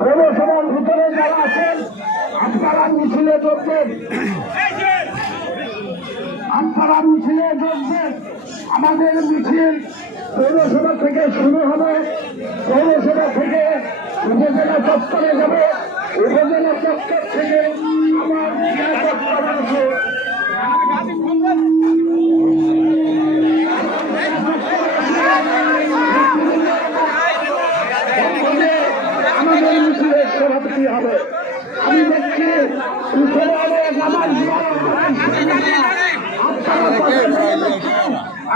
পৌরসভার ভিতরে যারা আছেন আপনারা মিছিলে যোগবেন, আপনারা মিছিলে যোগবেন। আমাদের মিছিল পৌরসভা থেকে শুরু হবে, পৌরসভা থেকে উপজেলা চত্বরে যাবে, উপজেলা চত্বর থেকে আমার জেলা চত্বর আছে। আমাদের মিছিলের সভাপতি হবে। আমি দেখছি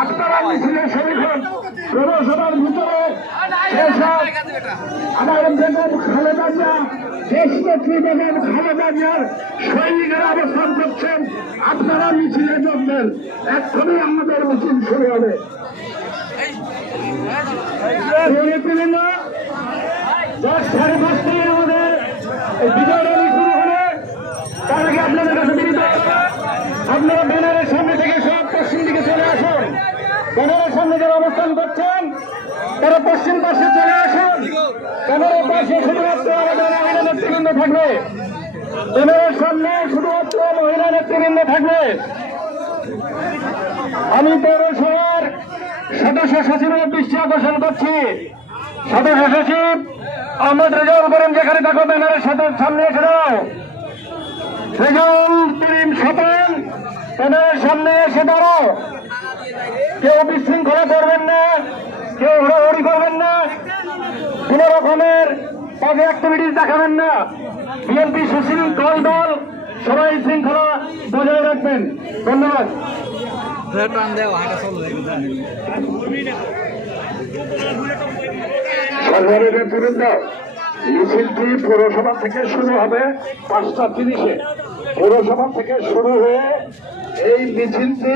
আপনারা মিছিলে শরীর হন। পৌরসভার ভিতরে আমার বেগম খালেদা জিয়া, দেশনেত্রী বেগম খালেদা জিয়ার সৈনিকেরা অবস্থান করছেন। আপনারা মিছিলে যোগবেন, এক্ষুনি আমাদের মিছিল শুরু হবে। দশ সাড়ে 10 থেকে আমাদের বিজয় র্যালি শুরু হলে তার আগে আপনাদের কাছে বিনীত আপনারা ব্যানারের সামনে থেকে সব পশ্চিম দিকে চলে আসুন। ব্যানারের সামনে যারা অবস্থান করছেন তারা পশ্চিম পাশে চলে আসুন। ব্যানারের পাশে শুধুমাত্র আমাদের মহিলা নেতৃবৃন্দ থাকবে। ব্যানারের সামনে শুধুমাত্র মহিলা নেতৃবৃন্দ থাকবে। আমি পৌরসভার সদস্য সচিবের দৃষ্টি আকর্ষণ করছি। সদস্য সচিব আহমদ রেজাউল করিম যেখানে থাকো ব্যানারের সাথে সামনে এসে দাও। রেজাউল করিম স্বপন ব্যানারের সামনে এসে দাঁড়াও। কেউ বিশৃঙ্খলা করবেন না, কেউ হুড়োহুড়ি করবেন না, কোন রকমের বাজে অ্যাক্টিভিটিস দেখাবেন না। বিএনপি সুশৃঙ্খল দল, সবাই শৃঙ্খলা বজায় রাখবেন। ধন্যবাদ। সরকারের নেতৃবৃন্দ, মিছিলটি পৌরসভা থেকে শুরু হবে 5টা 30-এ। পৌরসভা থেকে শুরু হয়ে এই মিছিলটি